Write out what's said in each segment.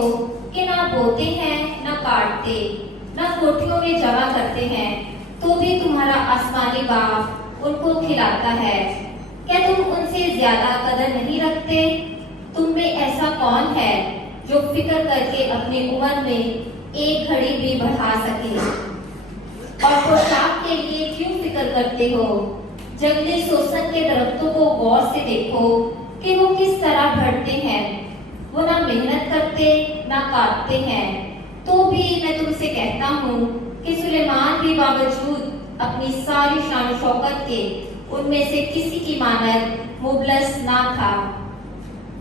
हो कि ना बोते हैं ना काटते, ना कोठियों में जमा करते हैं, तो भी तुम्हारा आसमानी बाप उनको खिलाता है। क्या तुम उनसे ज्यादा कदर नहीं रखते? तुम में ऐसा कौन है जो फिक्र करके अपनी उम्र में एक घड़ी भी बढ़ा सके? और पोशाक के लिए क्यों फिक्र करते हो? जंगली सोसन के दरख्तों को गौर से देखो कि वो किस तरह बढ़ते हैं। वो ना मेहनत करते ना काटते हैं। तो भी मैं तुमसे कहता हूँ कि सुलेमान भी बावजूद अपनी सारी शान शौकत के उनमें से किसी की मानद मुबलस ना था।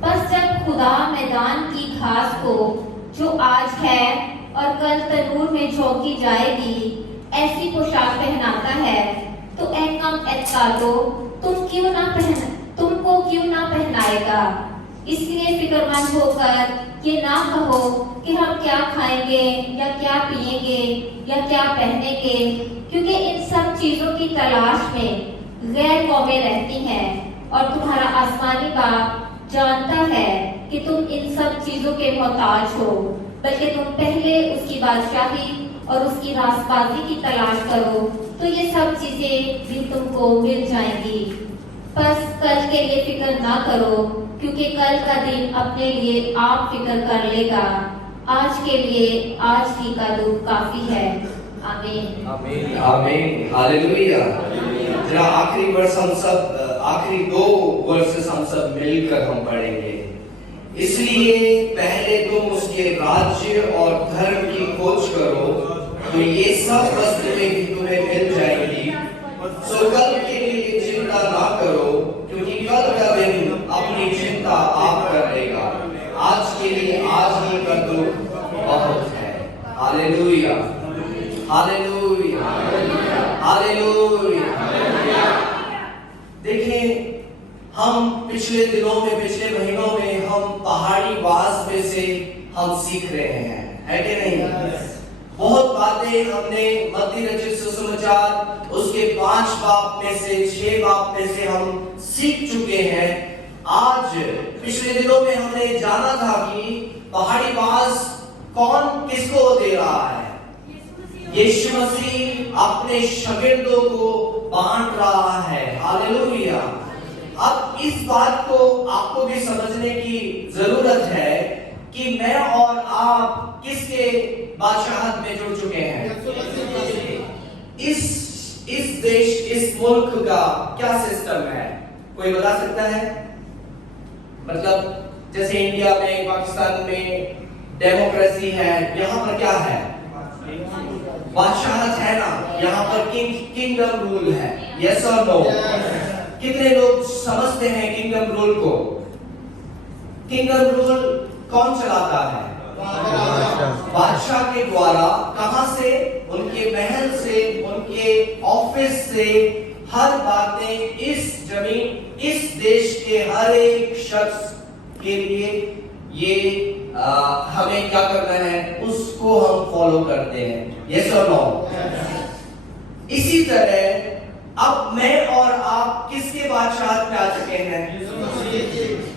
बस जब खुदा मैदान की घास को जो आज है और कल तनूर में झोंकी जाएगी ऐसी पोशाक पहनाता है, तो ऐ कम एतकालो तुमको क्यों ना पहनाएगा? इसलिए फिक्रमंद होकर ये ना कहो कि हम क्या खाएंगे या क्या पिएंगे या क्या पहनेंगे, क्योंकि इन सब चीजों की तलाश में गैर कौमें रहती हैं और तुम्हारा आसमानी बाप जानता है कि तुम इन सब चीजों के मोहताज हो। बल्कि तुम पहले उसकी बादशाही और उसकी रासबाजी की तलाश करो, तो ये सब चीजें भी तुमको मिल जाएंगी। बस कल के लिए फिक्र ना करो, क्योंकि कल का दिन अपने लिए आप फिक्र कर लेगा। आज के लिए आज ही का दुख काफी है। आमीन आमीन आमीन हालेलुया। जरा आखिरी वर्ष हम सब आखिरी 2 वर्सेस हम सब मिलकर हम पढ़ेंगे। इसलिए पहले तुम उसके राज्य और धर्म की खोज करो, तो ये सब वस्तुएं भी तुम्हें मिल जाएंगी। सो कल के लिए चिंता ना करो, क्योंकि कल का दिन अपनी चिंता आप कर लेगा। आज के लिए आज ही का दुख बहुत है। Hallelujah hallelujah hallelujah. देखिए, हम पिछले दिनों में पिछले महीनों में हम पहाड़ी वास में से हम सीख रहे हैं, है कि नहीं? बहुत बातें हमने मत्ती रचित सुसमाचार उसके 5 बाब में से 6 बाब में से हम सीख चुके हैं। आज पिछले दिनों में हमने जाना था कि पहाड़ी वास कौन किसको दे रहा है? यीशु मसीह अपने शागिर्दों को बांट रहा है। हालेलुया। अब इस बात को आपको भी समझने की जरूरत है कि मैं और आप किसके बादशाहत में जुड़ चुके हैं? इस देश इस मुल्क का क्या सिस्टम है? कोई बता सकता है? मतलब जैसे इंडिया में पाकिस्तान में डेमोक्रेसी है, यहाँ पर क्या है? बादशाहत है ना, यहाँ पर किंगडम रूल है। यस और नो? कितने लोग समझते हैं किंगडम रूल को? किंगडम रूल कौन चलाता है? बादशाह के द्वारा। कहां से? उनके महल से, उनके ऑफिस से। हर बातें इस जमीन इस देश के हर एक शख्स के लिए ये हमें क्या करना है, उसको हम फॉलो करते हैं। यस और नो? इसी तरह अब मैं और आप किसके बादशाहत में आ चुके हैं?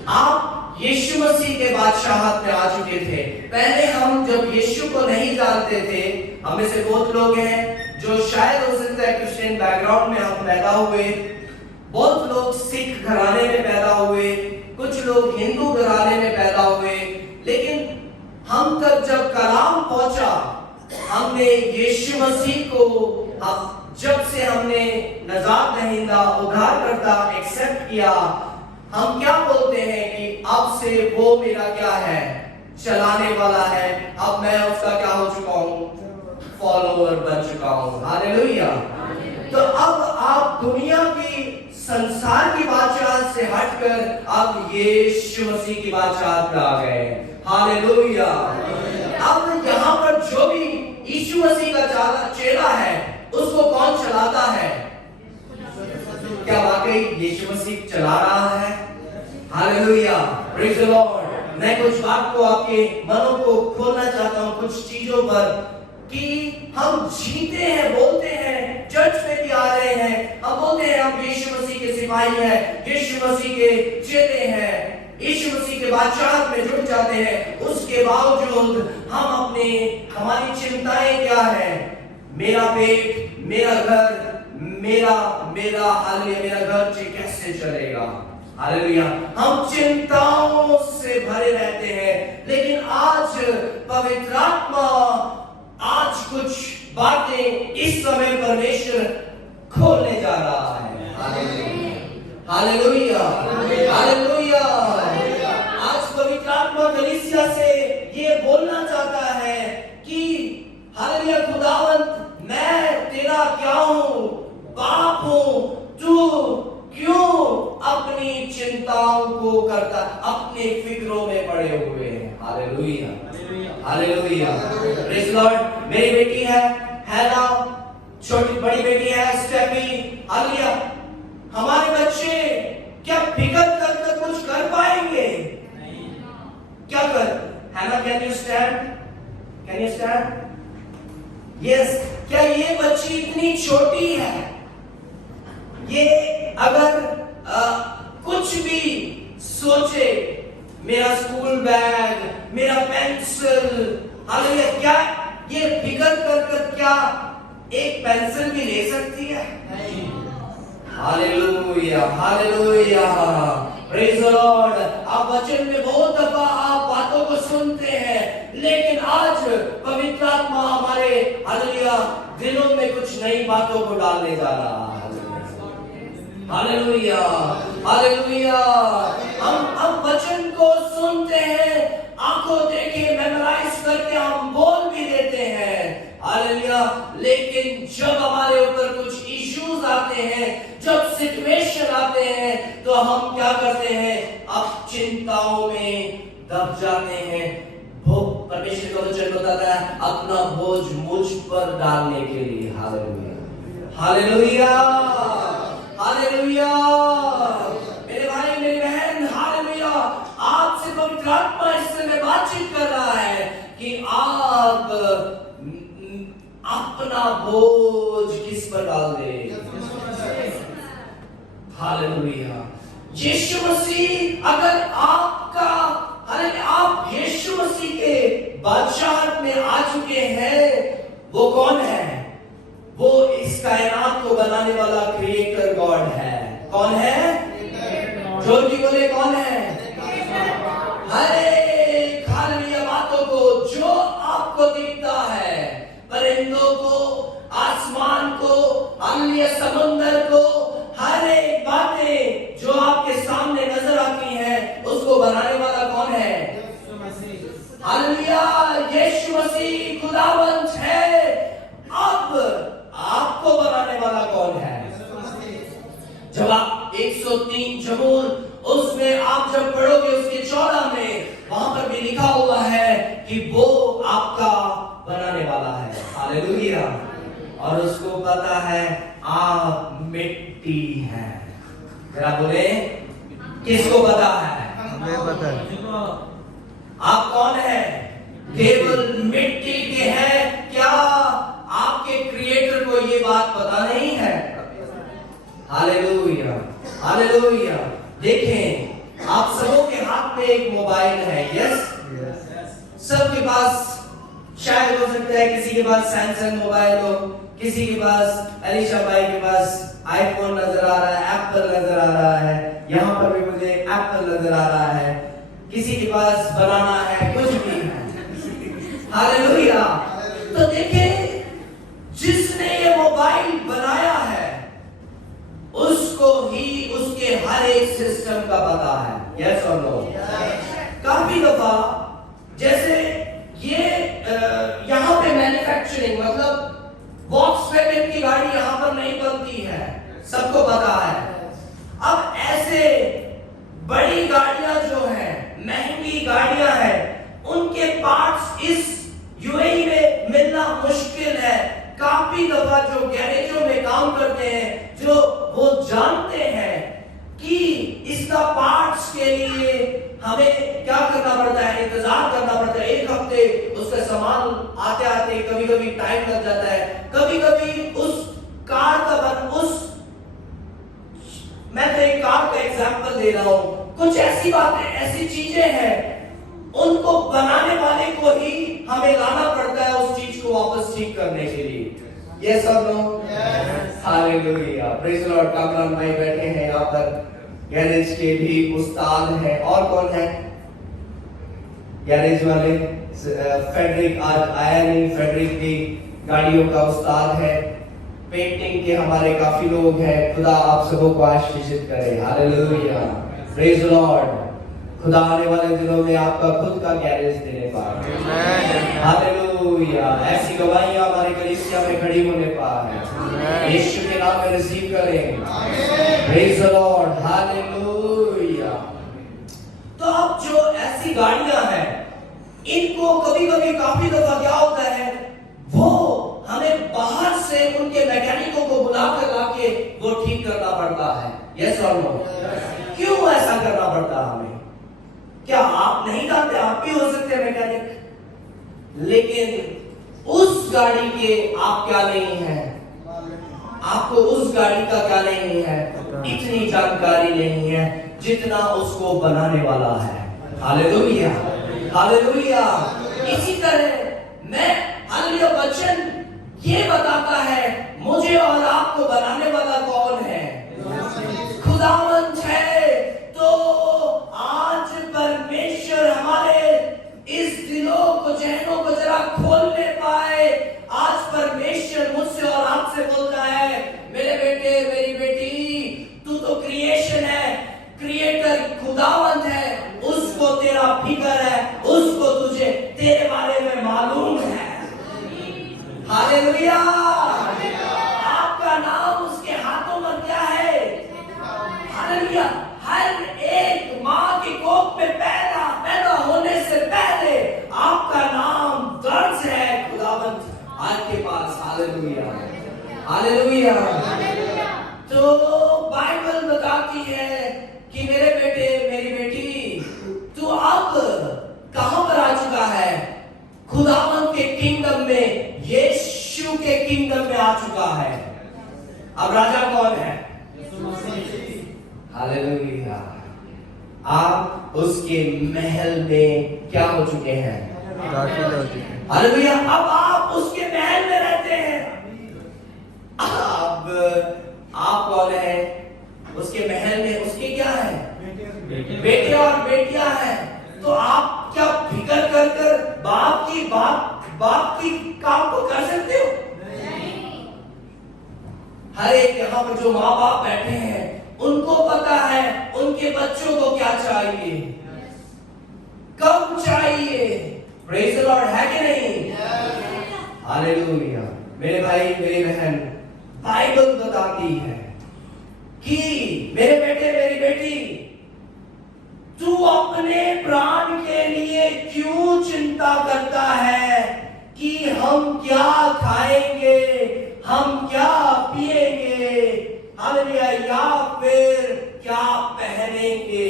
आप यीशु मसीह के बादशाहत में आ चुके थे। पहले हम जब यीशु को नहीं जानते थे, हमें से बहुत लोग हैं जो शायद हो सकता है क्रिश्चियन बैकग्राउंड में हम पैदा हुए, बहुत लोग सिख घराने में पैदा हुए, कुछ लोग हिंदू घराने में पैदा हुए, लेकिन हम तक जब कलाम पहुंचा, हमने यीशु मसीह को जब से हमने नजात दहिंदा उद्धारकर्ता एक्सेप्ट किया, हम क्या बोलते हैं कि अब से वो मेरा क्या है? चलाने वाला है। अब मैं उसका क्या हो चुका हूं? फॉलोअर बन चुका हूं। हालेलुया। तो अब आप दुनिया की संसार की बादशाहत से हटकर अब यीशु मसीह की बादशाहत में आ गए। हालेलुया। अब यहाँ पर जो भी यीशु मसीह का चेला है, उसको कौन चलाता है? क्या वाकई यीशु मसीह चला रहा है? Hallelujah, praise the Lord. मैं कुछ बात को आपके मनों को खोलना चाहता हूं कुछ चीजों पर, कि हम जीते हैं, बोलते हैं, चर्च में भी आ रहे हैं, हम बोलते हैं हम यीशु मसीह के सिपाही हैं, यीशु मसीह के चेले हैं। यीशु मसीह के बादशाह में जुड़ जाते हैं, उसके बावजूद हमारी चिंताएं क्या है? मेरा पेट, मेरा घर, मेरा हालेलुया, मेरा घर कैसे चलेगा? हालेलुया, हम चिंताओं से भरे रहते हैं। लेकिन आज पवित्र आत्मा आज कुछ बातें इस समय परमेश्वर खोलने जा रहा है। Hallelujah, hallelujah, hallelujah. आज पवित्र आत्मा कलीसिया से ये बोलना चाहता है कि हालेलुया, खुदावंत मैं तेरा क्या हूं? बाप हूं। तू क्यों अपनी चिंताओं को करता, अपने फिक्रों में पड़े हुए हैं? Hallelujah, hallelujah, praise Lord. मेरी बेटी है हैना, छोटी बड़ी बेटी है स्टेफी। हालेलुया, हमारे बच्चे क्या फिक्र कर कुछ कर पाएंगे? क्या कर? हैना, can you stand? Can you stand? Yes. क्या ये बच्ची इतनी छोटी है? ये अगर कुछ भी सोचे, मेरा स्कूल बैग, मेरा पेंसिल, हालेलुया, क्या ये फिक्र कर क्या एक पेंसिल भी ले सकती है? नहीं। Hallelujah, hallelujah, praise the Lord. आप वचन में बहुत दफा आप बातों को सुनते हैं, लेकिन आज पवित्र आत्मा हमारे हालेलुया दिलों में कुछ नई बातों को डालने जा रहा है। Hallelujah, hallelujah. हम वचन को सुनते हैं, आंखों देखे, मेमोराइज करके हम बोल भी देते हैं। हालेलुया, लेकिन जब हमारे ऊपर कुछ इश्यूज आते हैं, जब सिचुएशन आते हैं, तो हम क्या करते हैं? अब चिंताओं में दब जाते हैं। परमेश्वर का वचन बताता है अपना बोझ मुझ पर डालने के लिए। Hallelujah, hallelujah, hallelujah. मेरे भाई, मेरी बहन, हालेलुया, आपसे पवित्र आत्मा इस समय बातचीत कर रहा है कि आप अपना बोझ किस पर डाल दे। हालेलुया, यीशु मसीह अगर आपका, हालेलुया, आप यीशु मसीह के बादशाह में आ चुके हैं, वो कौन है? वो इस कायनात को बनाने वाला क्रिएटर गॉड है। कौन है? जोर की बोले, कौन है? हर एक हालेलुया बातों को जो आपको दिखता है, परिंदों को, आसमान को, हालेलुया समुद्र को, हर एक बातें जो आपके सामने नजर आती हैं, उसको बनाने वाला कौन है? हालेलुया, यीशु मसीह खुदावंत है। अब आपको बनाने वाला कौन है? जब आप 103 जबूर उसमें आप जब पढ़ोगे, उसके 14 में वहां पर भी लिखा हुआ है कि वो आपका बनाने वाला है। हालेलुया, और उसको पता है आप मिट्टी हैं। जरा बोले, किसको पता है? हमें पता है। आप कौन है? केवल मिट्टी के हैं। क्या आपके क्रिएटर को ये बात पता नहीं है? Hallelujah, hallelujah. देखें, आप सबों के हाथ में एक मोबाइल है। यस, सबके पास, शायद हो सकता है किसी के पास सैमसंग मोबाइल हो, किसी के पास, अलीशा भाई के पास आईफोन नजर आ रहा है, एप्पल नजर आ रहा है, यहाँ पर भी मुझे एप्पल नजर आ रहा है, किसी के पास बनाना है, कुछ भी है। हालेलुया। तो देखें, जिसने ये मोबाइल बनाया है, उसको ही उसके हर एक सिस्टम का पता है। यस और नो? काफी दफा जैसे ये यहाँ पे मैन्युफैक्चरिंग, मतलब वॉक्सवैगन की गाड़ी यहाँ पर नहीं बनती है, सबको पता है। अब ऐसे बड़ी गाड़ियां जो हैं, महंगी गाड़ियां हैं, उनके पार्ट्स इस यूएई में मिलना मुश्किल है। काफी दफा जो गैरेजों में काम करते हैं, जो वो जानते हैं कि इसका पार्ट्स के लिए हमें क्या करना पड़ता है, इंतजार करना पड़ता है। एक हफ्ते उसका सामान आते आते कभी कभी टाइम लग जाता है। कभी कभी उस कार का मैं तो एक कार का एग्जांपल दे रहा हूं। कुछ ऐसी बातें, ऐसी चीजें हैं, उनको बनाने वाले को ही हमें लाना पड़ता है उस चीज को वापस ठीक करने के लिए। यस और no? Hallelujah, praise the Lord. Kamran भाई बैठे हैं यहाँ पर, गैरेज के भी उस्ताद हैं। और कौन है गैरेज वाले? फेडरिक आज आया नहीं। फेडरिक भी गाड़ियों का उस्ताद है। पेंटिंग के हमारे काफी लोग हैं। खुदा आप सबों को आशीषित करे। Hallelujah, praise the Lord. खुदा आने वाले दिनों में आपका खुद का गैरेज देने पाए। हालेलुया, ऐसी गवाहियां हमारे कलीसिया में खड़ी होने पाए। यीशु के नाम में रिसीव करें। Praise the Lord, hallelujah. तो अब जो ऐसी गाड़ियां हैं, इनको कभी कभी काफी दफा क्या होता है, वो हमें बाहर से उनके मैकेनिकों को बुला कर लाके वो ठीक करना पड़ता है। यस और नो? क्यों ऐसा करना पड़ता है हमें? क्या आप नहीं जानते? आप भी हो सकते हैं मैकेनिक, लेकिन उस गाड़ी के आप क्या नहीं है, आपको उस गाड़ी का क्या नहीं है, इतनी जानकारी नहीं है जितना उसको बनाने वाला है। Hallelujah, hallelujah. इसी तरह मैं हालेलुया वचन ये बताता है मुझे और आपको बनाने वाला कौन है? खुदावंद है। तो आज परमेश्वर हमारे इस दिलों को, जहनों को जरा खोलने पाए। आज परमेश्वर मुझसे और आपसे बोलता है, मेरे बेटे, मेरी बेटी, तू तो क्रिएशन है, क्रिएटर खुदावंद है, उसको तेरा फिक्र है, उसको तुझे तेरे बारे में मालूम है। हालेलुया। आपका नाम उसके हाथों में क्या है? हालेलुया। हर एक माँ की कोख में पैदा होने से पहले आपका नाम दर्ज है खुदावंद आपके पास। Hallelujah, hallelujah. तो बाइबल बताती है कि मेरे बेटे, मेरी बेटी, तू अब कहां पर आ चुका है? खुदावंद के किंगडम में, यीशु के किंगडम में आ चुका है। अब राजा कौन है? हालेलुया। आप उसके महल में क्या हो चुके हैं? हालेलुया। अब आप उसके महल में रहते हैं। अब आप कौन है? उसके महल में उसके क्या है? बेटे और बेटियां हैं। तो आप क्या फिक्र कर कर बाप की काम को कर सकते हो? हर एक यहाँ पर जो माँ बाप बैठे हैं, उनको पता है उनके बच्चों को क्या चाहिए, कब चाहिए। प्रेज द लॉर्ड, है कि नहीं? हालेलुया। मेरे भाई, मेरी बहन, बाइबल बताती है कि मेरे बेटे, मेरी बेटी, तू अपने प्राण के लिए क्यों चिंता करता है कि हम क्या खाएंगे, हम क्या पिएंगे, हालेलुया, या फिर क्या पहनेंगे।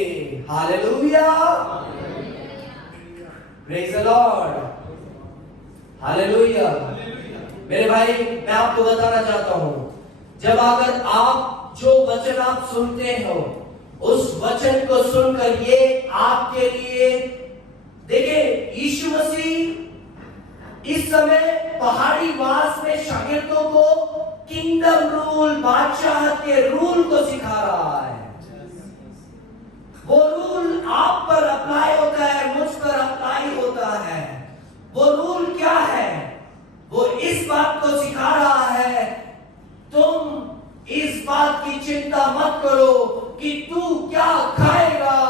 Hallelujah, praise the Lord, hallelujah. मेरे भाई, मैं आपको बताना चाहता हूं, जब अगर आप जो वचन आप सुनते हो, उस वचन को सुनकर ये आपके लिए, देखिए, यीशु मसीह इस समय पहाड़ी वास में शागिर्दों को किंगडम रूल, बादशाह के रूल को सिखा रहा है। वो रूल आप पर अप्लाई होता है, मुझ पर अप्लाई होता है। वो रूल क्या है? वो इस बात को सिखा रहा है, तुम इस बात की चिंता मत करो कि तू क्या खाएगा,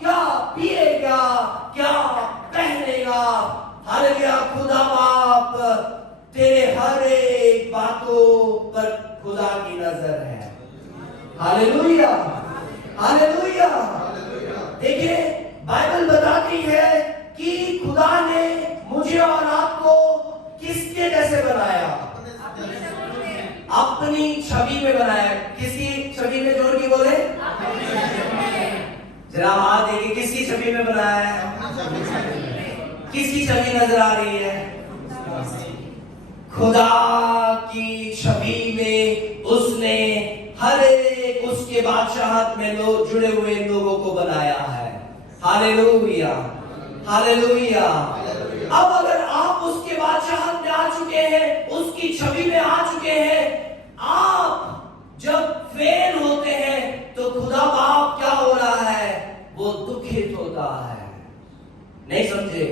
क्या पिएगा, क्या पहनेगा। हालेलुया, खुदा बाप तेरे हर एक बातों पर खुदा की नजर है। Hallelujah, hallelujah. देखिए, बाइबल बताती है कि खुदा ने मुझे और आपको किसके जैसे बनाया? अपनी छवि में बनाया। किसकी छवि में? जोर की बोले, जरा हाथ देखिए, किसकी छवि में बनाया है? किसकी छवि नजर आ रही है? खुदा की छवि में उसने हर एक उसके उसके बादशाहत में जुड़े हुए लोगों को बनाया है। Hallelujah, hallelujah. अब अगर आप उसके बादशाहत में आ चुके हैं, उसकी छवि में आ चुके हैं, आप जब फेल होते हैं तो खुदा बाप क्या हो रहा है? वो दुखित होता है। नहीं समझे?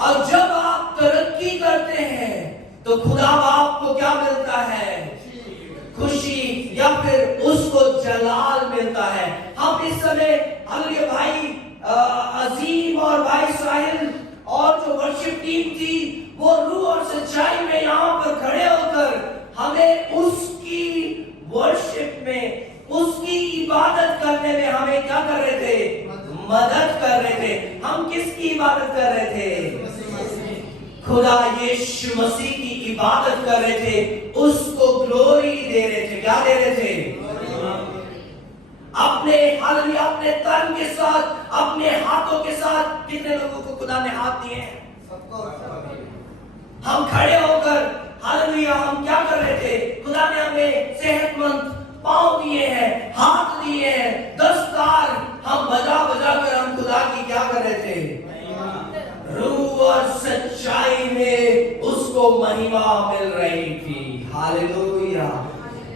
और जब आप तरक्की करते हैं तो खुदा बाप को क्या मिलता है? खुशी, या फिर उसको जलाल मिलता है। हम इस समय हालेलुया भाई अजीम और भाई साहिल और जो वर्शिप टीम थी, वो रूह और सच्चाई में यहाँ पर खड़े होकर हमें उसकी वर्शिप में, उसकी इबादत करने में हमें क्या कर रहे थे? मदद कर रहे थे। हम किसकी इबादत कर रहे थे? खुदा यीशु मसीह की इबादत कर रहे थे, उसको ग्लोरी दे रहे थे। क्या दे रहे थे? अपने हालेलुया, अपने तन के साथ, अपने हाथों के साथ। कितने लोगों को खुदा ने हाथ दिए हैं? हम खड़े होकर हालेलुया हम क्या कर रहे थे? खुदा ने हमें सेहतमंद पांव दिए हैं, हाथ दिए हैं, दस्तार। हम बजा बजा कर हम खुदा की क्या कर रहे थे? रूह और सच्चाई में उसको महिमा मिल रही थी। हालेलुया।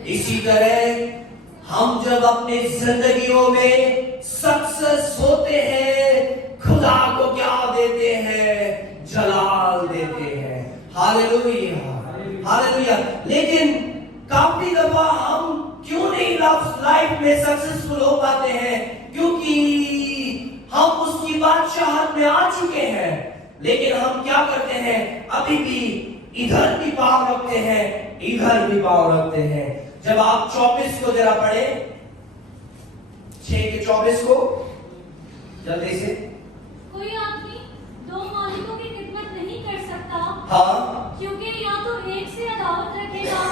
इसी तरह हम जब अपने जिंदगियों में सक्सेस होते हैं, खुदा को क्या देते हैं? जलाल देते हैं। Hallelujah, hallelujah. लेकिन काफी दफा हम क्यों नहीं लाइफ में सक्सेसफुल हो पाते हैं? क्योंकि हम उसकी बादशाहत में आ चुके हैं, लेकिन हम क्या करते हैं? अभी भी इधर भी पाँव रखते हैं, इधर भी पाँव रखते हैं। जब आप 24 को जरा पढ़े, 6 के 24 को जल्दी से। कोई आदमी दो मालिकों की खिदमत नहीं कर सकता। हाँ, क्योंकि या तो एक से अदावत रखेगा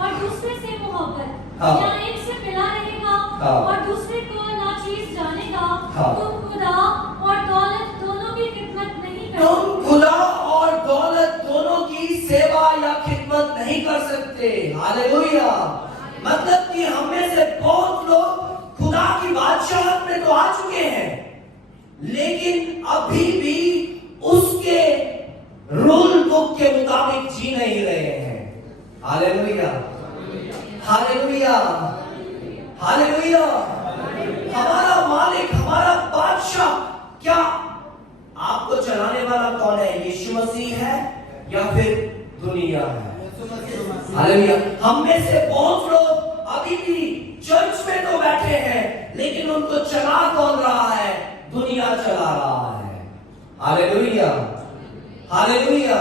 और दूसरे से मोहब्बत, हाँ, या एक से मिला रहेगा हाँ, और दूसरे को नाचीज जानेगा। हाँ, तुम खुदा और दौलत दोनों की खिदमत नहीं कर तुम खुदा और दौलत दोनों की सेवा या खिदमत नहीं कर सकते। हालेलुया। मतलब कि हम में से बहुत लोग खुदा की बादशाहत में तो आ चुके हैं, लेकिन अभी भी उसके रूल बुक के मुताबिक जी नहीं रहे हैं। Hallelujah, hallelujah, hallelujah. हमारा मालिक, हमारा बादशाह क्या आपको चलाने वाला कौन है? यीशु मसीह है या फिर दुनिया है? हालेलुया। हम में से बहुत लोग अभी भी चर्च में तो बैठे हैं, लेकिन उनको चला कौन रहा है? दुनिया चला रहा है। Hallelujah, hallelujah.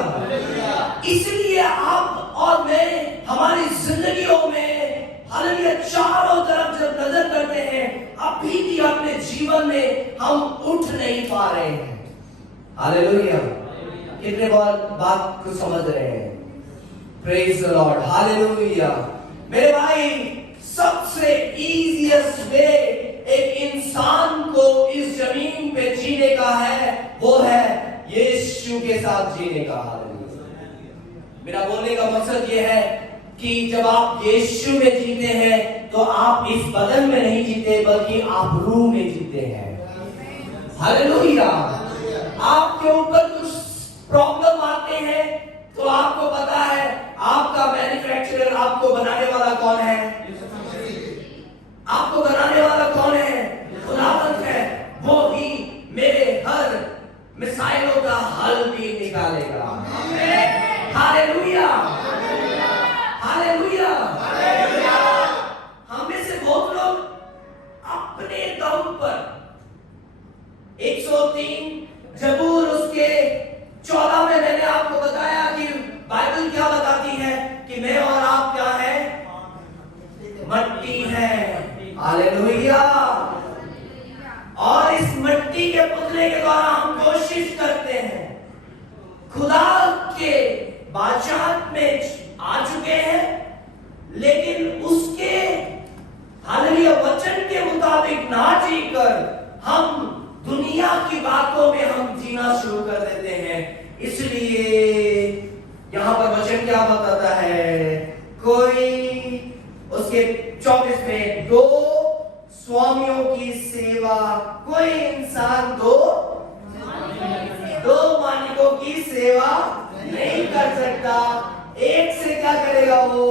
इसलिए आप और मैं हमारी जिंदगियों में हालेलुया चारों तरफ जब नजर करते हैं, अभी भी अपने जीवन में हम उठ नहीं पा रहे हैं। हालेलुया। कितने बात को समझ रहे हैं? Praise the Lord. हालेलुया। मेरे भाई, सबसे इजीएस्ट वे एक इंसान को इस जमीन पे जीने का है, वो है यीशु के साथ जीने का। हालेलुया। मेरा बोलने का मकसद ये है कि जब आप यीशु में जीते हैं तो आप इस बदन में नहीं जीते, बल्कि आप रूह में जीते हैं। हालेलुया। आपके ऊपर कुछ प्रॉब्लम आते हैं तो आपको पता है आपका मैन्युफैक्चरर, आपको बनाने वाला कौन है? आपको बनाने वाला कौन है? खुदावंद है। वो ही मेरे हर मिसाइलों का हल भी निकालेगा। Hallelujah, hallelujah. हम में से बहुत लोग अपने दम पर 103 जबूर उसके 14 में मैंने आपको बताया कि बाइबल क्या बताती है कि मैं और आप क्या है? मट्टी है। हालेलुया। और इस मिट्टी के पुतले के द्वारा हम कोशिश करते हैं, खुदा के बादशाहत में आ चुके हैं, लेकिन उसके हालेलुया वचन के मुताबिक ना जीकर हम दुनिया की बातों में हम जीना शुरू कर देते हैं। इसलिए यहां पर वचन क्या बताता है? कोई उसके 24 में 2 सेवा नहीं कर सकता। एक से क्या करेगा वो,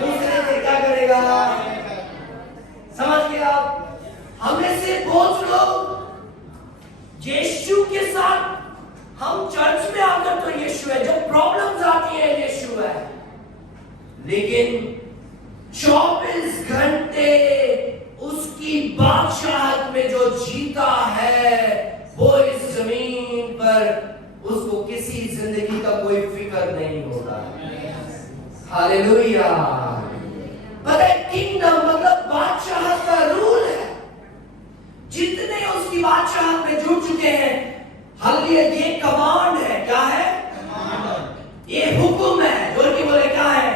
दूसरे से क्या करेगा। समझ गए आप? हमें से बहुत लोग यीशु के साथ, हम चर्च में आकर तो यीशु है, जब प्रॉब्लम्स आती है यीशु है, लेकिन 24 घंटे उसकी बादशाहत में जो जीता है, वो इस जमीन पर उसको किसी जिंदगी का कोई फिक्र नहीं होता। हालेलुया। पता है, किंगडम मतलब बादशाहत का रूल है। जितने उसकी बादशाहत में जुड़ चुके हैं, हालेलुया, ये कमांड है। क्या है? ये हुक्म है। जोर की बोले, क्या है?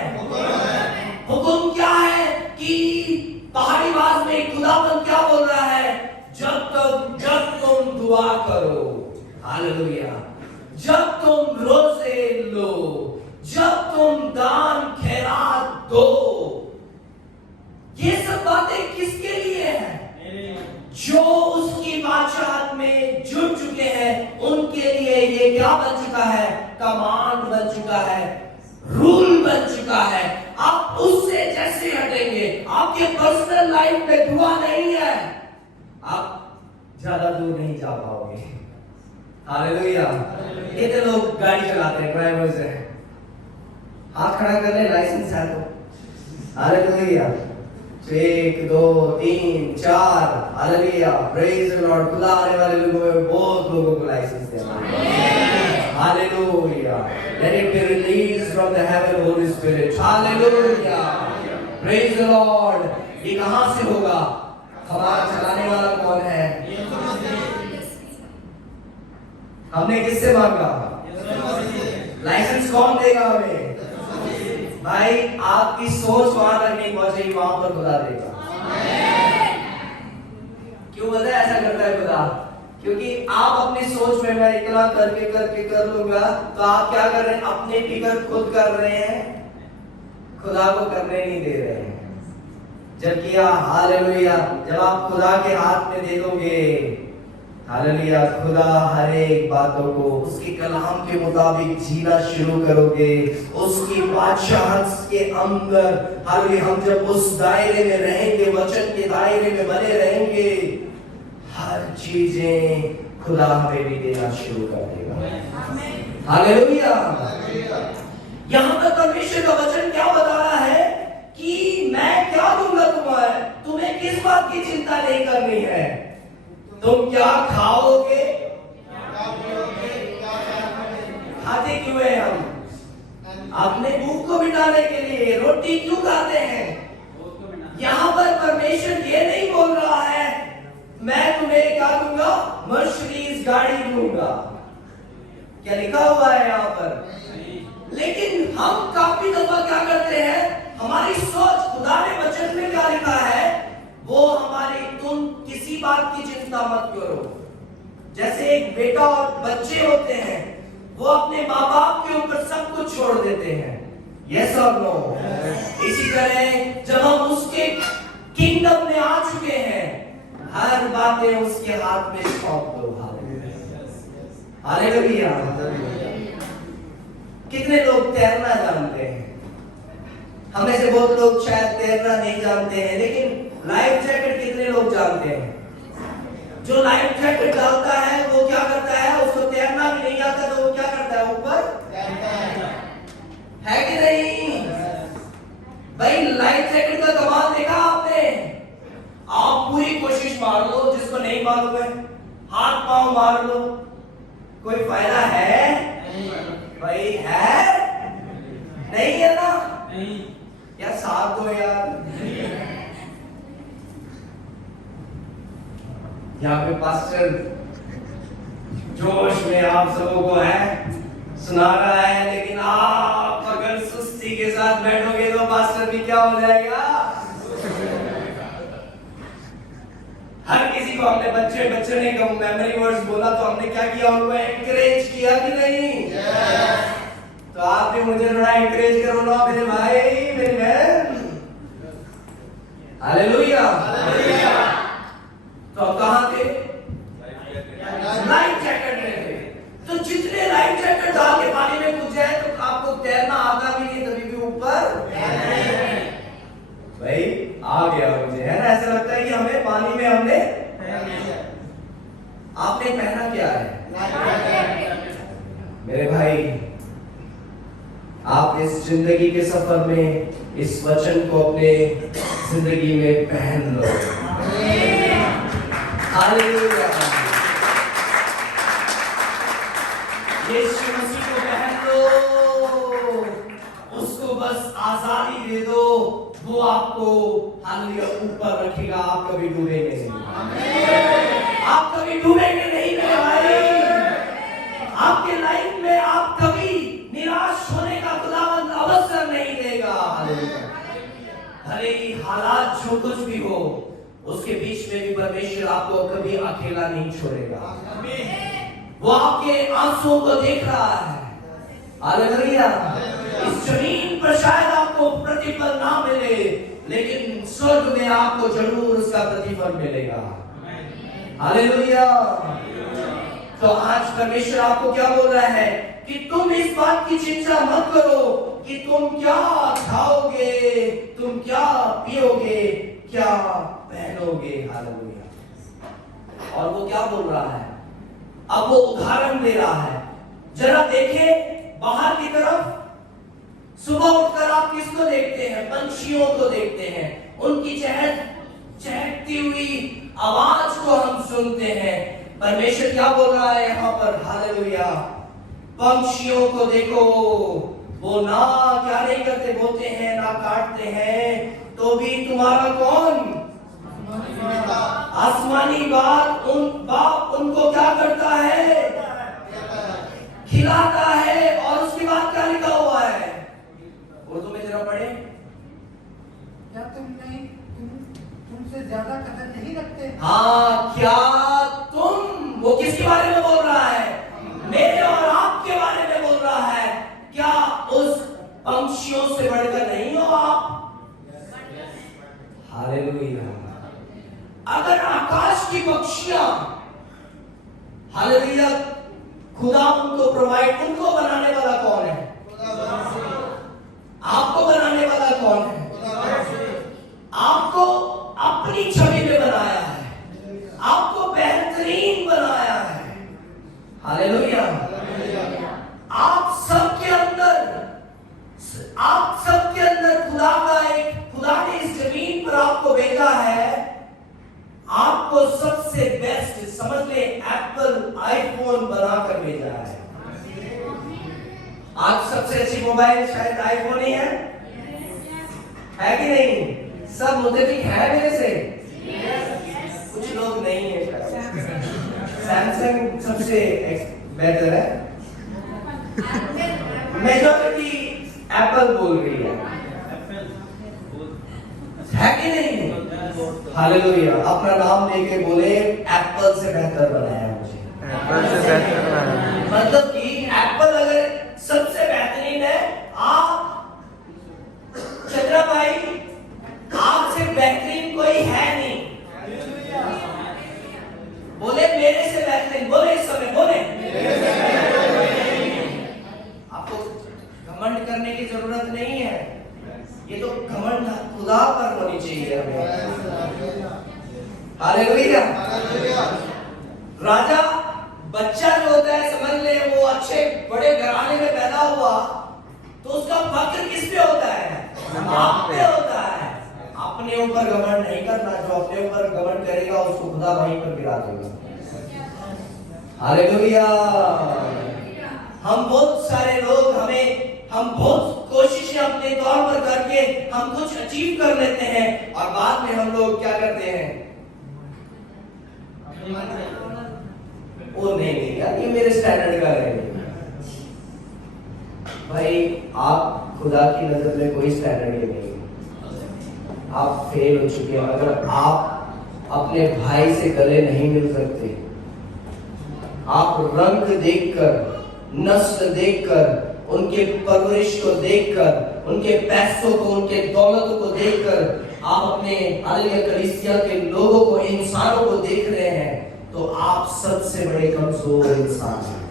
हुक्म क्या है? कि पहाड़ी आवाज में खुदाबंद क्या बोल रहा है? जब तुम दुआ करो, हालेलुया, जब तुम रोजे लो, जब तुम दान खैरात दो, ये सब बातें किसके लिए है? जो उसकी बादशाहत में जुड़ चुके हैं, उनके लिए ये क्या बन चुका है? कमांड बन चुका है, रूल बन चुका है। आप उससे जैसे हटेंगे, आपके पर्सनल लाइफ में दुआ नहीं है, आप ज्यादा दूर नहीं जा पाओगे। हालेलुया। कितने लोग गाड़ी चलाते हैं, ड्राइवर्स हैं, हाथ खड़ा कर ले, लाइसेंस है तो। Hallelujah. 1 2 3 4, hallelujah, praise the Lord. खुदा आने वाले लोगों में बहुत लोगों को लाइसेंस देना है। Hallelujah. Let it be released from the haven Holi spirit. Hallelujah, praise the Lord. ये कहां से होगा? हमारा चलाने वाला कौन है? हमने किससे मांगा? लाइसेंस कौन देगा हमें? भाई, आपकी सोच वहां तक नहीं पहुंचेगी, वहां पर खुदा देगा। क्यों पता है ऐसा करता है खुदा? क्योंकि आप अपनी सोच में मैं इतना करके कर लूंगा, तो आप क्या कर रहे हैं? अपने फिक्र खुद कर रहे हैं, खुदा को करने नहीं दे रहे हैं। जबकि हालेलुया, जब आप खुदा के हाथ में दे दोगे, हालेलुया, खुदा हर एक बातों को उसके कलाम के मुताबिक जीना शुरू करोगे, उसकी बादशाहत के अंदर। हालेलुया, हम जब उस दायरे में रहेंगे, वचन के दायरे में बने रहेंगे, हर चीजें खुदा हमें भी देना शुरू कर देगा। हालेलुया। यहाँ पर परमेश्वर का वचन क्या बता रहा है कि मैं क्या दूंगा तुम्हें किस बात की चिंता नहीं करनी है। तुम क्या खाओगे? खाते क्यों है हम? अपने भूख को मिटाने के लिए। रोटी क्यों खाते हैं? यहाँ पर परमेश्वर ये नहीं बोल रहा है मैं तुम्हें क्या दूंगा? मर्सिडीज गाड़ी दूंगा। क्या लिखा हुआ है यहाँ पर? लेकिन हम काफी दफा क्या करते हैं, हमारी सोच, खुदा ने वचन में क्या लिखा है वो हमारी, तुम किसी बात की चिंता मत करो। जैसे एक बेटा और बच्चे होते हैं, वो अपने माँ बाप के ऊपर सब कुछ छोड़ देते हैं। यस और नो? इसी तरह जब हम उसके किंगडम में आ चुके हैं, हर बातें उसके हाथ में सौंप दो। हालेलुया। कितने लोग तैरना जानते हैं? हमें से बहुत लोग शायद तैरना नहीं जानते हैं, लेकिन लाइफ जैकेट कितने लोग जानते हैं? जो लाइफ जैकेट डालता है वो क्या करता है? उसको तैरना भी नहीं आता तो वो क्या करता है? ऊपर है कि नहीं? भाई, लाइफ जैकेट का कमाल देखा आपने? आप पूरी कोशिश मार लो, जिसको नहीं मालूम है हाथ पांव मार लो, कोई फायदा है? भाई है? नहीं है ना? यार साथ दो यार। यहाँ पे पास्टर जोश में आप सबों को है सुना रहा है, लेकिन आप अगर सुस्ती के साथ बैठोगे तो पास्टर भी क्या हो जाएगा? हर किसी को हमने बच्चे ने मेमोरी वर्ड्स बोला तो हमने क्या किया? उनको एनकरेज किया कि नहीं? तो आप भी मुझे थोड़ा एनकरेज करो ना मेरे भाई, मेरी बहन। हालेलुया। तो अब कहां थे? लाइफ जैकेट में थे। तो जितने लाइफ जैकेट डाल के पानी में कूद जाए तो आपको तैरना आता भी नहीं, तभी भी ऊपर भाई आ गया मुझे, है ना? ऐसा लगता है कि हमें पानी में हमने आपने पहना क्या है? मेरे भाई, आप इस जिंदगी के सफर में इस वचन को अपने जिंदगी में पहन लो। हालेलुया। यीशु मसीह को पहन लो, उसको बस आजादी दे दो, वो आपको हालेलुया ऊपर रखेगा। आप कभी डूबेंगे नहीं, आप कभी डूबेंगे नहीं मेरे भाई। आपके लाइफ में आप कभी निराश होने का खुदावंद अवसर नहीं देगा। भले ही हालात जो कुछ भी हो, उसके बीच में भी परमेश्वर आपको कभी अकेला नहीं छोड़ेगा। वो आपके आंसुओं को देख रहा है। हालेलुया। इस जमीन पर शायद आपको प्रतिफल ना मिले, लेकिन स्वर्ग में आपको जरूर उसका प्रतिफल मिलेगा। हालेलुया। तो आज परमेश्वर आपको क्या बोल रहा है कि तुम इस बात की चिंता मत करो कि तुम क्या खाओगे, तुम क्या पियोगे, क्या पहनोगे। हालेलुया। और वो क्या बोल रहा है? अब वो उदाहरण दे रहा है। जरा देखें बाहर की तरफ, सुबह उठकर आप किसको देखते हैं? पंछियों को देखते हैं। उनकी चहकती हुई आवाज को हम सुनते हैं। परमेश्वर क्या बोल रहा है यहाँ पर? हालेलुया। पंछियों को देखो, वो ना क्या नहीं करते, बोते हैं ना काटते हैं, तो भी तुम्हारा कौन आसमानी बाप उनको क्या करता है? खिलाता है। और उसके बाद क्या लिखा हुआ है? उर्दू में जरा पढ़े। क्या तुमसे ज्यादा कदर नहीं रखते? हाँ, क्या तुम, वो किसके बारे में बोल रहा है? मेरे और आपके बारे में बोल रहा है। क्या उस पंछियों से बढ़कर नहीं हो आप? हालेलुया। अगर आकाश की पक्षियां, हालेलुया, खुदा उनको प्रोवाइड, उनको बनाने वाला कौन है? आपको बनाने वाला कौन है? आपको अपनी छवि में बनाया है, आपको बेहतरीन बनाया है। हालेलुया। आप सबके अंदर खुदा ने इस जमीन पर आपको भेजा है। आपको सबसे बेस्ट, समझ ले, एप्पल आईफोन बनाकर भेजा है। आज सबसे अच्छी मोबाइल शायद आईफोन ही है कि नहीं? सब मुताबिक है मेरे से? कुछ लोग नहीं है शायद। सैमसंग सबसे बेहतर है, मेजॉरिटी एप्पल बोल रही है कि नहीं? हालेलुया। अपना नाम लेके बोले, एप्पल से बेहतर बनाया मुझे। एप्पल से बेहतर बनाया। मतलब कि एप्पल अगर सबसे बेहतरीन है, आप चंद्रा भाई, आपसे बेहतरीन कोई है नहीं। बोले मेरे से बेहतरीन, बोले इस समय, बोले। आपको घमंड करने की जरूरत नहीं है। ये तो घमंड खुदा पर होनी चाहिए हमें। हालेलुया। राजा बच्चा जो होता है, समझ ले, वो अच्छे बड़े घराने में पैदा हुआ तो उसका फक्र किस पे होता है? आप पे होता है। अपने ऊपर घमंड नहीं करना। जो अपने ऊपर घमंड करेगा उसको खुदा वहीं पर गिरा देगा। हालेलुया। हम बहुत सारे लोग, हम बहुत कोशिशें अपने तौर पर करके हम कुछ अचीव कर लेते हैं और बाद में हम लोग क्या करते हैं? वो नहीं यार, ये मेरे स्टैंडर्ड का है भाई। आप खुदा की नजर में कोई स्टैंडर्ड ही नहीं, आप फेल हो चुके हैं। अगर आप अपने भाई से गले नहीं मिल सकते, आप रंग देखकर, नस्ल देखकर, उनके परवरिश को देखकर, उनके पैसों को, उनके दौलत को देखकर आप अपने हालेलुया कलीसिया के लोगों को, इंसानों को देख रहे हैं, तो आप सबसे बड़े कमजोर इंसान हैं।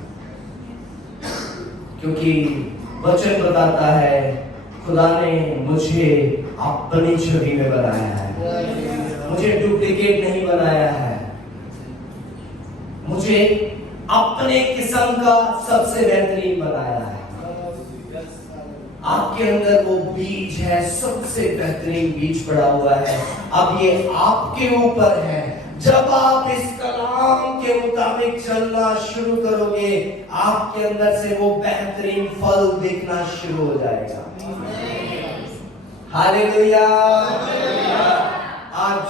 क्योंकि वचन बताता है खुदा ने मुझे अपनी छवि में बनाया है, मुझे डुप्लीकेट नहीं बनाया है, मुझे अपने किस्म का सबसे बेहतरीन बनाया है। आपके अंदर वो बीज है, सबसे बेहतरीन बीज पड़ा हुआ है। अब ये आपके ऊपर है। जब आप इस कलाम के मुताबिक चलना शुरू करोगे, आपके अंदर से वो बेहतरीन फल दिखना शुरू हो जाएगा। हालेलुया। आज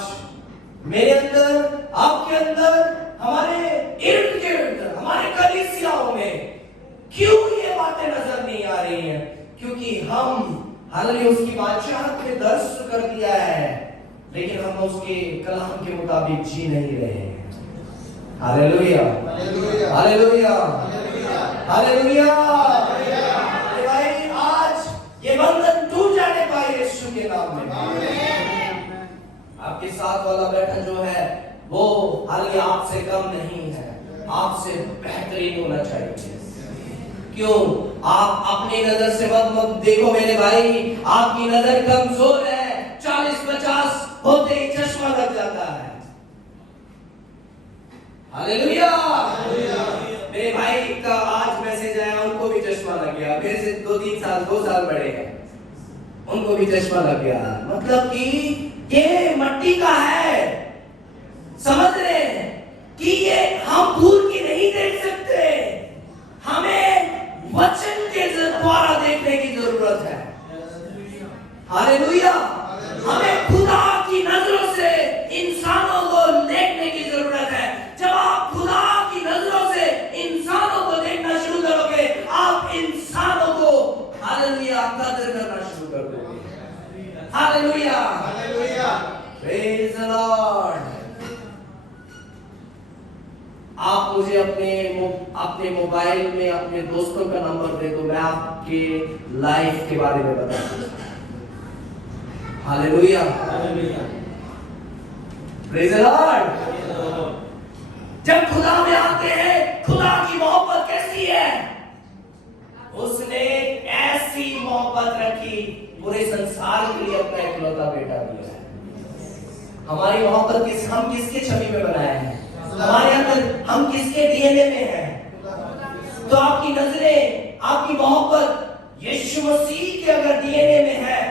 मेरे अंदर, आपके अंदर, हमारे इर्द गिर्द, हमारे कलीसियाओं में क्यों ये बातें नजर नहीं आ रही हैं? क्योंकि हम हालांकि उसकी बादशाहत में दर्श कर दिया है, लेकिन हम उसके कलाम के मुताबिक जी नहीं रहे हैं। Hallelujah, hallelujah, hallelujah. भाई आज ये बंधन टूट जाने पाए यीशु के नाम में। आपके साथ वाला बैठा जो है वो हालांकि आपसे कम नहीं है, आपसे बेहतरीन होना चाहिए। क्यों? आप अपनी नजर से मत देखो मेरे भाई, आपकी नजर कमजोर है। 40-50 होते ही चश्मा लग जाता है। हालेलुया। मेरे भाई का आज मैसेज आया, उनको भी चश्मा लग गया। मेरे से 2 साल बड़े हैं, उनको भी चश्मा लग गया। मतलब कि ये मट्टी का है। समझ रहे हैं कि ये हम दूर की नहीं देख सकते, हमें वचन के द्वारा देखने की जरूरत है। हालेलुया। हमें खुदा की नजरों से इंसानों को देखने की जरूरत है। जब आप खुदा की नजरों से इंसानों को देखना शुरू करोगे, आप इंसानों को हालेलुया कदर करना शुरू कर दोगे। Hallelujah, hallelujah, praise the Lord. आप मुझे अपने मोबाइल में अपने दोस्तों का नंबर दे दो, मैं आपके लाइफ के बारे में बता दूं। Hallelujah, praise the Lord. जब खुदा में आते हैं, खुदा की मोहब्बत कैसी है? उसने ऐसी मोहब्बत रखी, पूरे संसार के लिए अपना इकलौता बेटा दिया है। हमारी मोहब्बत हम किसके छवि में बनाए हैं? हमारे अंदर हम किसके डीएनए में हैं? तो आपकी नजरें, आपकी मोहब्बत यीशु मसीह के अगर डीएनए में है,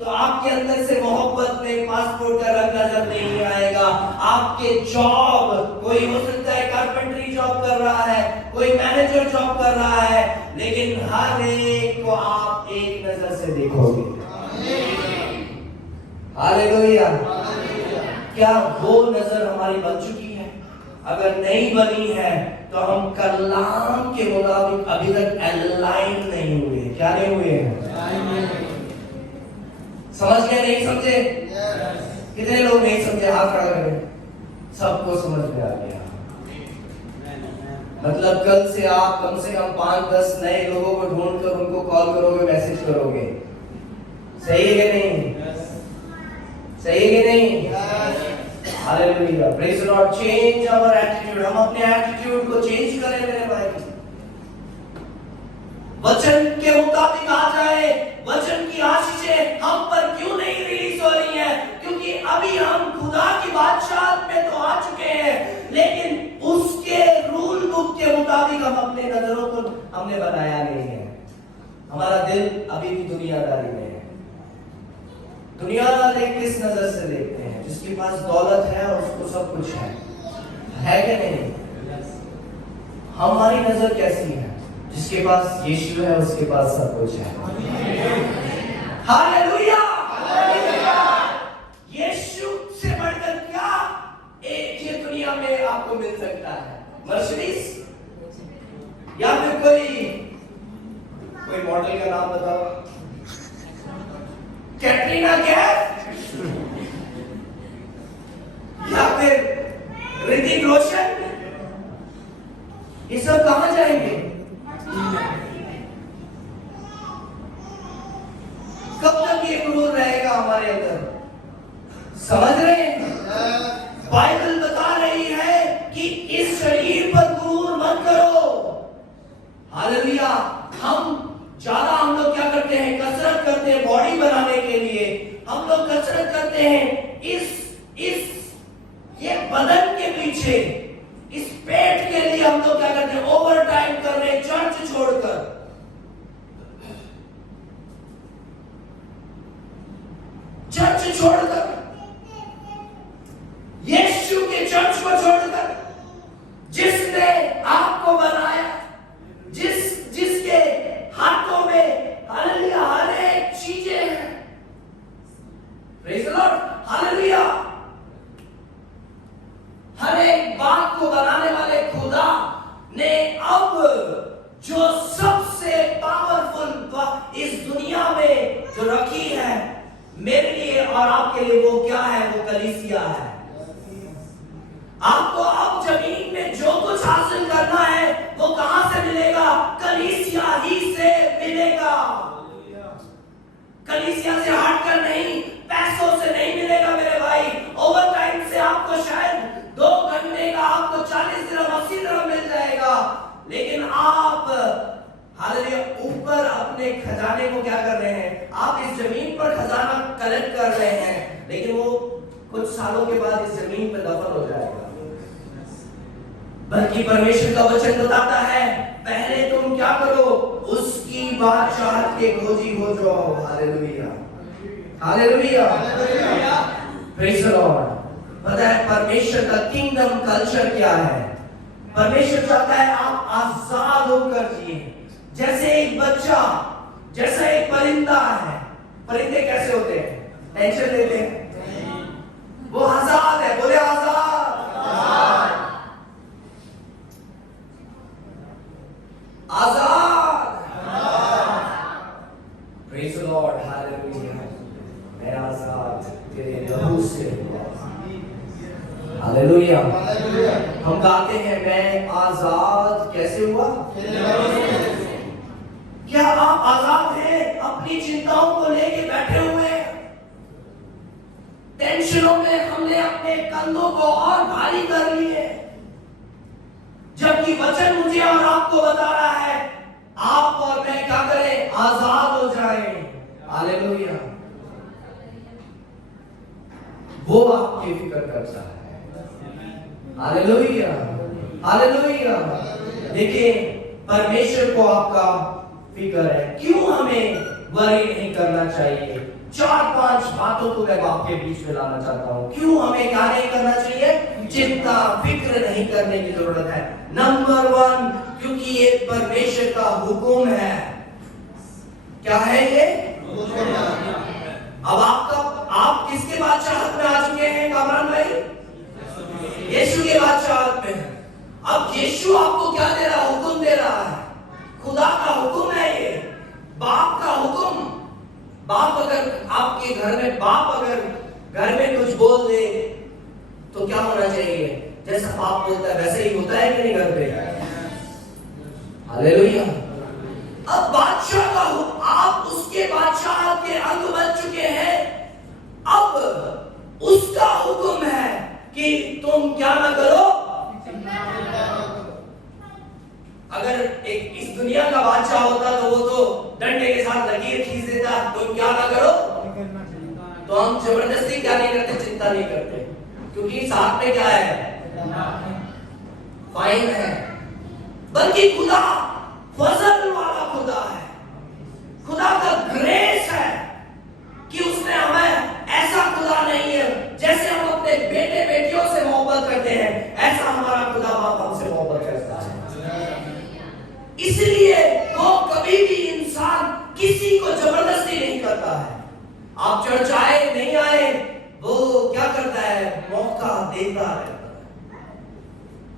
तो आपके अंदर से मोहब्बत में पासपोर्ट का रंग नजर नहीं आएगा। आपके जॉब, कोई हो सकता है कारपेंटरी जॉब कर रहा है, कोई मैनेजर जॉब कर रहा है, लेकिन हर एक को आप एक नजर से देखोगे। हालेलुया। क्या वो नजर हमारी बन चुकी है? अगर नहीं बनी है तो हम कलाम के मुताबिक अभी तक अलाइन नहीं हुए। क्या नहीं हुए हैं? समझ गए? नहीं समझे? कितने लोग नहीं समझे? हाथ खड़ा करें। सबको समझ में आ गया। मतलब कल से आप कम से कम 5-10 नए लोगों को ढूंढकर उनको कॉल करोगे, मैसेज करोगे। सही है कि नहीं? सही है कि नहीं? Hallelujah, praise the Lord. Change our attitude. हम अपने एटीट्यूड को चेंज करें मेरे भाई। वचन के मुताबिक आ जाए। वचन की आशीषें हम पर क्यों नहीं रिलीज हो रही हैं? क्योंकि अभी हम खुदा की बादशाहत में तो आ चुके हैं, लेकिन उसके रूल बुक के मुताबिक हम अपने नजरों को हमने बनाया नहीं है। हमारा दिल अभी भी दुनियादारी में है। दुनिया वाले किस नजर से देखते हैं? जिसके पास दौलत है और उसको सब कुछ है कि नहीं? हमारी नजर कैसी है? जिसके पास यीशु है उसके पास सब कुछ है। Hallelujah, hallelujah. यीशु से बढ़कर क्या एक ये दुनिया में आपको मिल सकता है? मर्सिडीज या फिर कोई मॉडल का नाम बताओ। कैटरीना कैफ या फिर ऋतिक रोशन? ये सब कहां जाएंगे? कब तक ये गुरूर रहेगा हमारे अंदर? समझ रहे हैं? बाइबल बता रही है कि इस शरीर पर गुरूर मत करो। हालेलुया। हालेलुया। हम लोग क्या करते हैं, कसरत करते हैं बॉडी बनाने के लिए, हम लोग कसरत करते हैं इस ये बदन के पीछे, इस पेट के लिए हम लोग क्या करते हैं, ओवर टाइम कर रहे हैं चर्च छोड़कर। चर्च छोड़कर, यीशु के चर्च को छोड़कर, जिसने आपको बनाया, जिसके हाथों में हालेलुया हर एक चीजें हैं, प्रेज़ द लॉर्ड, हालेलुया। हर एक बात को बनाने वाले खुदा ने अब जो सबसे पावरफुल इस दुनिया में जो रखी है मेरे लिए और आपके लिए, वो क्या है, वो कलीसिया है। आपको अब जमीन में जो कुछ हासिल करना है वो कहां से मिलेगा, कलीसिया ही से मिलेगा। कलीसिया से हटकर नहीं, पैसों से नहीं मिलेगा मेरे भाई। ओवर टाइम से आपको शायद 2 घंटे का आपको 40 दिरहम 80 दिरहम मिल जाएगा, लेकिन आप हालेलुया ऊपर अपने खजाने को क्या कर रहे हैं, आप इस जमीन पर खजाना कलेक्ट कर रहे हैं, लेकिन वो कुछ सालों के बाद इस जमीन पर दफन हो जाएगा। बल्कि परमेश्वर का वचन बताता है, पहले तुम क्या करो, उसकी बादशाहत के खोजी हो जाओ। Hallelujah, hallelujah, praise the Lord. पता है परमेश्वर का किंगडम कल्चर क्या है? परमेश्वर चाहता है आप आजाद होकर जिए, जैसे एक बच्चा, जैसा एक परिंदा है। परिंदे कैसे होते हैं, टेंशन लेते हैं, वो आजाद है, बोले आजाद। आजाद, प्रेज़ द लॉर्ड, हालेलुया। मैं आजाद तेरे लहू से हुआ। हालेलुया। हम गाते हैं, मैं आजाद कैसे हुआ? क्या आप आजाद हैं अपनी चिंताओं को लेके बैठे हुए? टेंशनों में हमने अपने कंधों को और भारी कर लिए, जबकि वचन मुझे और आपको बता रहा है आप और मैं क्या करें, आजाद हो जाएं। हालेलुया। वो आपकी फिक्र करता है। Hallelujah, hallelujah. देखिए परमेश्वर को आपका फिक्र है। क्यों हमें वरी नहीं करना चाहिए? 4-5 बातों को मैं आपके बीच में लाना चाहता हूं। क्यों हमें क्या नहीं करना चाहिए? चिंता फिक्र नहीं करने की जरूरत है। नंबर 1, क्योंकि ये परमेश्वर का हुक्म है। क्या है ये? अब आप किसके बादशाहत में आ चुके हैं कामरान भाई? यीशु के बादशाहत में। अब यीशु आपको क्या दे रहा, हुक्म दे रहा है। खुदा का हुक्म है ये, बाप का हुक्म। बाप अगर आपके घर में, बाप अगर घर में कुछ बोल दे तो क्या होना चाहिए? जैसा बाप बोलता है वैसे ही होता है कि नहीं घर पे? हालेलुया। अब बादशाह का हुक्म, आप उसके बादशाह के अंग बन चुके हैं। अब उसका हुक्म है कि तुम क्या ना करो। अगर एक इस दुनिया का बादशाह होता तो वो तो डंडे के साथ लकीर खींच देता, तुम क्या ना करो। तो हम जबरदस्ती क्या नहीं करते, चिंता नहीं करते, क्योंकि साथ में क्या है, फाइन है। बल्कि खुदा फजल वाला खुदा है, खुदा का ग्रेस है कि उसने हमें, ऐसा खुदा नहीं है जैसे हम अपने बेटे बेटियों से मोहब्बत करते हैं, ऐसा हमारा खुदा बाप हमसे मोहब्बत करता है। इसलिए वो कभी भी इंसान किसी को जबरदस्ती नहीं करता है। आप चर्च आए नहीं आए, वो क्या करता है, मौका देता रहता है।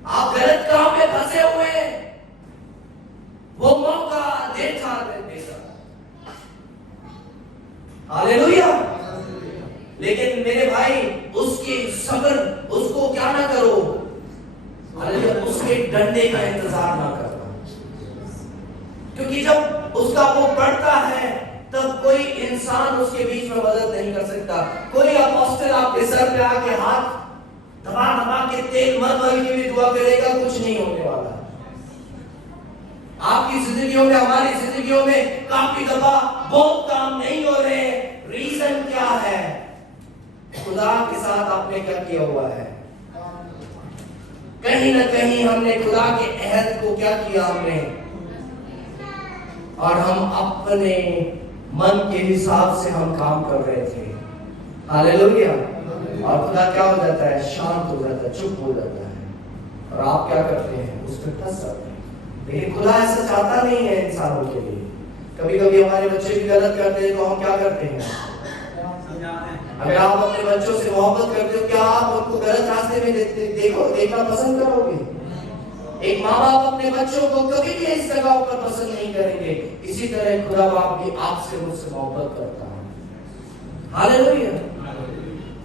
आप गलत काम में फंसे हुए, वो मौका देता रहता। हालेलुया। लेकिन मेरे भाई उसकी सब्र, उसको क्या ना करो, उसके डंडे का इंतजार ना करो, क्योंकि जब उसका वो पड़ता है तब कोई इंसान उसके बीच में मदद नहीं कर सकता। कोई अपोस्टल आपके सर पे आके हाथ दबा दबा के तेल मत मल के भी दुआ करेगा, कुछ नहीं होने वाला। आपकी जिंदगी जिंदगियों में, हमारी जिंदगियों में काफी दफा बहुत काम नहीं हो रहे। रीजन क्या है? खुदा के साथ आपने क्या किया हुआ है? कहीं ना कहीं हमने खुदा के अहद को क्या किया हमने, और हम अपने मन के हिसाब से हम काम कर रहे थे। हालेलुया। और खुदा क्या हो जाता है? शांत हो जाता है, चुप हो जाता है, और आप क्या करते हैं? उसमें फंस जाते हैं। लेकिन खुदा ऐसा चाहता नहीं है इंसानों के लिए। कभी कभी हमारे बच्चे भी गलत करते हैं तो हम क्या करते हैं? अगर आप अपने बच्चों से मोहब्बत करते हो, क्या आप उनको गलत रास्ते में देखना पसंद करोगे? एक माँ बाप अपने बच्चों को कभी भी इस जगह पर पसंद नहीं करेंगे। इसी तरह खुदा बाप भी आपसे मुझसे मोहब्बत करता है। हालेलुया।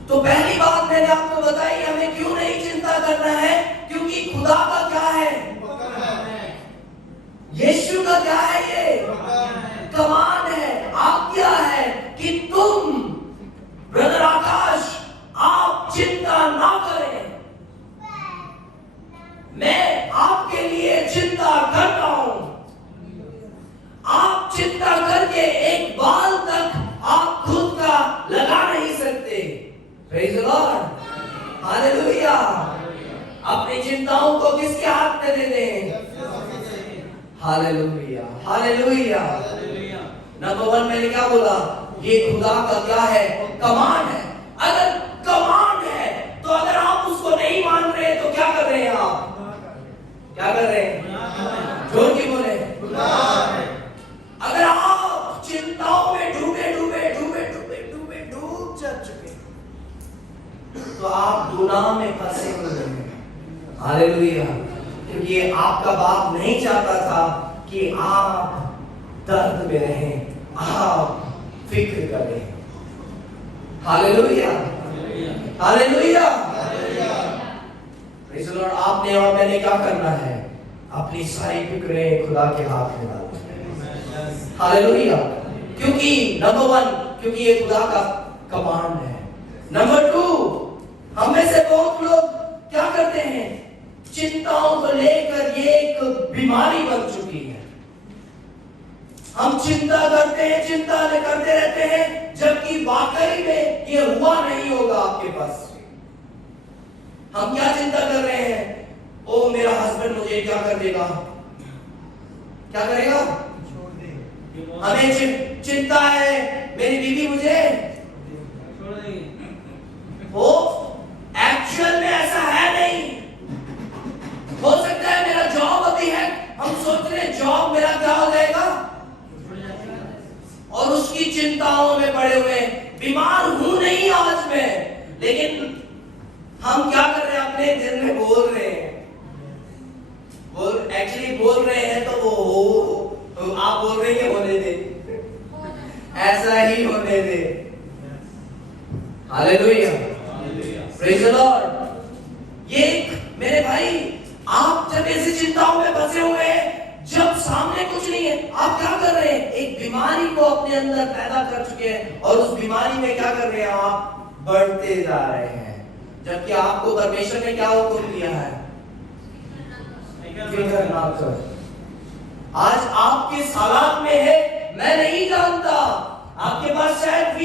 तो पहली बात मैंने आपको बताई, हमें क्यों नहीं चिंता करना है? क्योंकि खुदा का क्या है? यीशु का क्या है? ये कमांड है, आज्ञा है कि तुम ब्रदर आकाश आप चिंता ना करें, मैं आपके लिए चिंता कर रहा हूं। आप चिंता करके एक बाल तक आप खुद का लगा नहीं सकते। Praise the Lord. हालेलुया। अपनी चिंताओं को किसके हाथ में दे दें? Hallelujah, hallelujah. नंबर 1 मैंने क्या बोला? ये खुदा का क्या है? कमांड है। अगर कमांड है तो अगर आप उसको नहीं मान रहे तो क्या कर रहे हैं आप? क्या कर रहे हैं? जोर की बोले। अगर आप चिंताओं में डूबे जा चुके तो आप गुनाह में फंसे हुए हैं। हालेलुया। क्योंकि ये आपका बाप नहीं चाहता था कि आप दर्द में रहें, आप फिक्र करें। Hallelujah, hallelujah. Praise the Lord. आपने और मैंने क्या करना है? अपनी सारी फिक्रें खुदा के हाथ में डालनी। हालेलुया। क्योंकि नंबर 1, क्योंकि ये खुदा का कमांड है। नंबर 2, हम में से बहुत लोग क्या करते हैं? चिंताओं को लेकर ये एक बीमारी बन चुकी है। हम चिंता करते हैं, चिंता करते रहते हैं, जबकि वाकई में ये हुआ नहीं होगा आपके पास। हम क्या चिंता कर रहे हैं? ओ मेरा हस्बैंड मुझे क्या कर देगा? क्या करेगा? हमें चिंता है मेरी बीवी मुझे छोड़ देगी। वो एक्चुअल में ऐसा है नहीं। हो सकता है मेरा जॉब अभी है, हम सोच रहे हैं जॉब मेरा क्या हो जाएगा, और उसकी चिंताओं में पड़े हुए। बीमार हूं नहीं आज मैं, लेकिन हम क्या कर रहे हैं? अपने दिल में बोल रहे हैं, एक्चुअली बोल रहे हैं तो वो तो आप बोल रहे हैं होने दे, ऐसा ही होने दे। Hallelujah, praise the Lord. ये मेरे भाई, आप जब ऐसी चिंताओं में फंसे हुए हैं, जब सामने कुछ नहीं है, आप क्या कर रहे हैं? एक बीमारी को अपने अंदर पैदा कर चुके हैं, और उस बीमारी में क्या कर रहे हैं? आप बढ़ते जा रहे हैं। जबकि आपको परमेश्वर ने क्या हुक्म दिया है? फिक्र ना कर। आज आपके हालात में है, मैं नहीं जानता, आपके पास शायद